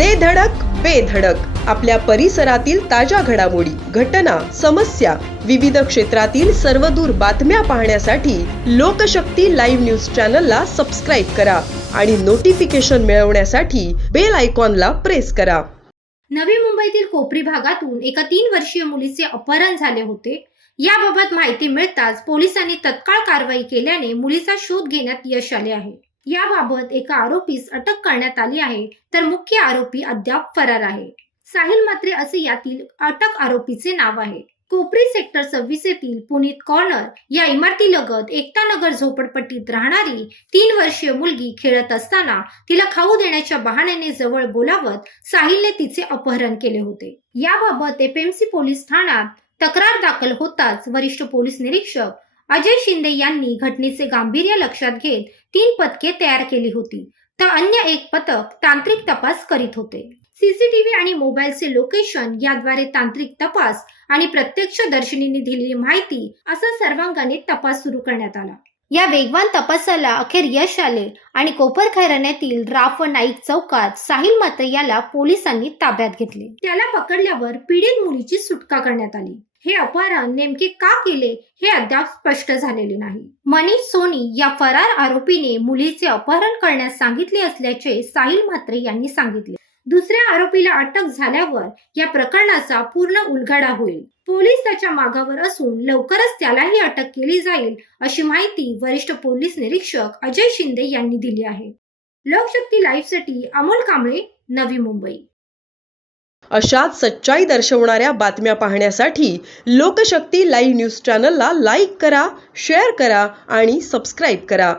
दे धडक बेधडक आपल्या परिसरातील ताज्या घडामोडी घटना समस्या विविध क्षेत्रातील सर्वदूर बातम्या पाहण्यासाठी लोकशक्ती लाईव्ह न्यूज चॅनलला सबस्क्राईब करा आणि नोटिफिकेशन मिळवण्यासाठी बेल आयकॉनला प्रेस करा. नवी मुंबईतील कोपरी भागातून एका तीन वर्षीय मुलीचे अपहरण झाले होते. याबाबत माहिती मिळताच पोलिसांनी तत्काळ कारवाई केल्याने मुलीचा शोध घेण्यात यश आले आहे. याबाबत एका आरोपीस अटक करण्यात आली आहे. तर मुख्य आरोपी अद्याप फरार आहे. साहिल मात्रे असे यातील अटक आरोपीचे नाव आहे. कोपरी सेक्टर सव्वीस येथील पुनीत कॉर्नर या इमारतीलगत एकता नगर झोपडपट्टीत राहणारी तीन वर्षीय मुलगी खेळत असताना तिला खाऊ देण्याच्या बहाण्याने जवळ बोलावत साहिलने तिचे अपहरण केले होते. याबाबत एपीएमसी पोलीस ठाण्यात तक्रार दाखल होताच वरिष्ठ पोलीस निरीक्षक अजय शिंदे यांनी घटनेचे गांभीर्य लक्षात घेत तीन पथके तयार केली होती. तर अन्य एक पथक तांत्रिक तपास करीत होते. सीसीटीव्ही आणि मोबाईलचे लोकेशन याद्वारे तांत्रिक तपास आणि प्रत्यक्षदर्शिनीने दिलेली माहिती असा सर्वांगाने तपास सुरू करण्यात आला. या वेगवान तपासाला अखेर यश आले आणि कोपर खैराण्यातील राफ नाईक चौकात साहिल मात्र याला पोलिसांनी ताब्यात घेतले. त्याला पकडल्यावर पीडित मुलीची सुटका करण्यात आली. हे अपहरण नेमके का केले हे अद्याप स्पष्ट झालेले नाही. मनीष सोनी या फरार आरोपीने मुलीचे अपहरण करण्यास सांगितले असल्याचे साहिल म्हात्रे यांनी सांगितले. दुसऱ्या आरोपीला अटक झाल्यावर या प्रकरणाचा पूर्ण उलगडा होईल. पोलीस त्याच्या मागावर असून लवकरच त्यालाही अटक केली जाईल अशी माहिती वरिष्ठ पोलीस निरीक्षक अजय शिंदे यांनी दिली आहे. लोकशक्ती लाईव्हसाठी अमोल कांबळे नवी मुंबई. अशाच सच्चाई दर्शवणाऱ्या बातम्या पाहण्यासाठी लोकशक्ती लाईव्ह न्यूज चॅनलला लाईक करा शेअर करा आणि सबस्क्राईब करा.